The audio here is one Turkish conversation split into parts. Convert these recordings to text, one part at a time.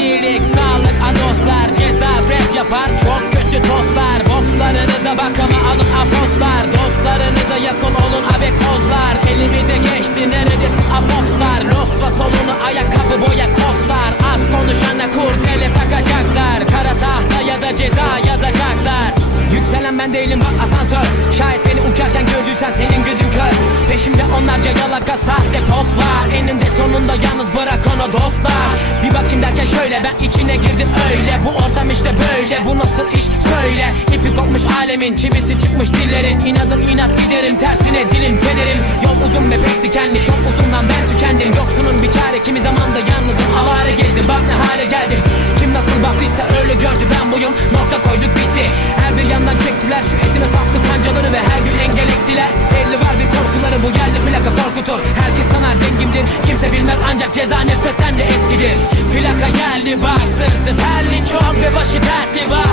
iyilik, sağlık, anonslar Ceza rap yapar, çok kötü tostlar Bokslarınıza bak ama alın apostlar Dostlarınıza yakın olun abekozlar Elimize geçti neredesin apostlar Losra solunu ayakkabı boya koslar Az konuşana kurdele takacaklar. Kara tahta ya da ceza yazacaklar. Yükselen ben değilim bak asansör. Şayet beni uçarken gör Peşimde onlarca yalaka sahte postlar. Eninde sonunda yalnız bırak onu dostlar. Bir bakayım derken şöyle ben içine girdim öyle. Bu ortam işte böyle bu nasıl iş? Söyle. İpi kopmuş alemin çivisi çıkmış dillerin. İnadım inat giderim tersine dilim federim. Yol uzun ve pek dikenli çok uzundan ben tükendim. Yoksunun bir çare kimi zaman da yalnızım. Avare gezdim Bak ne hale geldim. Kim nasıl baktıysa öyle gördü ben buyum. Nokta koyduk bitti. Her bir yandan çektiler şu etime saplı kancaları Ve her gün engel ettiler korkutur Herkes sanar dengimdir. Kimse bilmez ancak ceza nefretten de eskidir. Plaka geldi bak sırtı terli çok ve başı dertli bak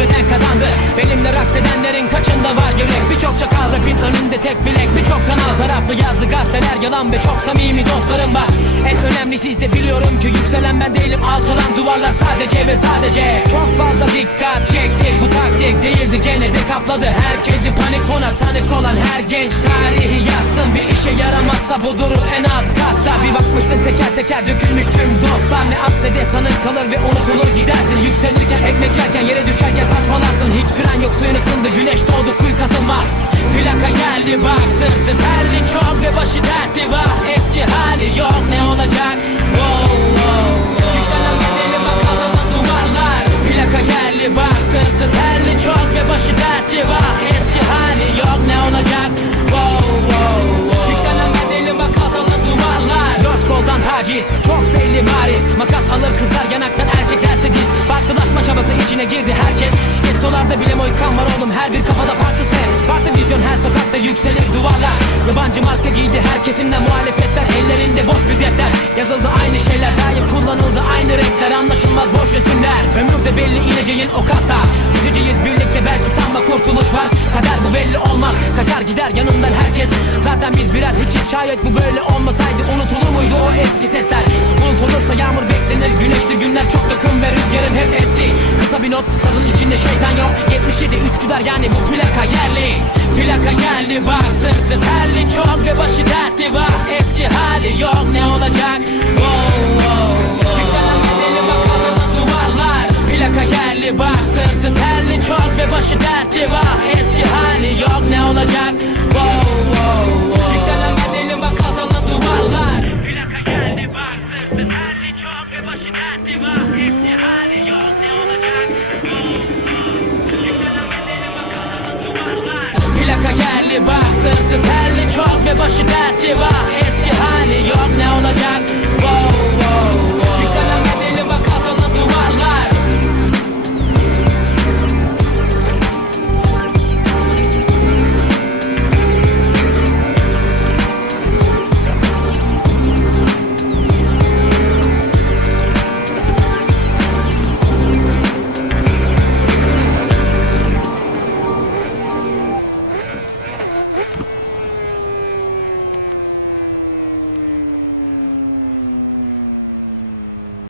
sabreden kazandı. Benimle raks edenlerin kaçında var gerek Birçok çakal rapin önünde tek bilek. Birçok kanal taraflı yazdı gazeteler. Yalan Ve çok samimi dostlarım var En önemlisi ise biliyorum ki yükselen ben değilim. Alçalan duvarlar sadece ve sadece. Çok fazla dikkat çektik. Bu taktik değildi. Gene de kapladı. Herkesi panik buna tanık olan her genç tarihi yazsın. Bir işe yaramazsa bu durur en alt katta. Bir bakmışsın teker teker dökülmüş tüm dostlar. Ne at ne de sanır kalır ve unutulur gidersin. Yükselirken ekmek yerken yere düşerken saçmalarsın. Hiç süren yok suyun ısındı. Güneş doğdu kuyu kazılmaz. Plaka geldi bak sırtı terli çok ve başı dertli var. Eski hali yok ne olacak? Wow, wow, wow. Yükselen bedeli bak kazanan duvarlar. Plaka geldi bak sırtı terli çok ve başı dertli var. Eski hali yok ne olacak? Wow, wow, wow. Yükselen bedeli bak kazanan duvarlar. Dört koldan taciz çok belli bariz. Makas alır kızlar yanaktan erkeklerse diz Farklılaşma çabası içine girdi herkes Gettolarda bile moykan var oğlum. Her bir kafada farklı ses Farklı vizyon. Her sokakta yükselir duvarlar. Yabancı marka giydi her kesimden muhalefetler. Ellerinde boş bir defter. Yazıldı aynı şeyler daim kullanıldı aynı renkler. Anlaşılmaz boş resimler. Ömür de belli ineceğin o katta Yüzeceğiz birlikte belki sanma kurtuluş var. Kader bu belli olmaz. Kaçar gider yanından herkes. Zaten biz birer hiçiz şayet bu böyle olmasaydı Unutulur muydu o eski sesler Üsküdar yani bu plaka yerli Plaka geldi bak sırtı terli. Çok ve başı dertli var Eski hali yok. Ne olacak? Wow, wow, wow. Yükselen bedeli bak duvarlar. Plaka geldi bak sırtı terli. Çok ve başı dertli var Plaka geldi bak sırtı terli çok ve başı dertli var Eski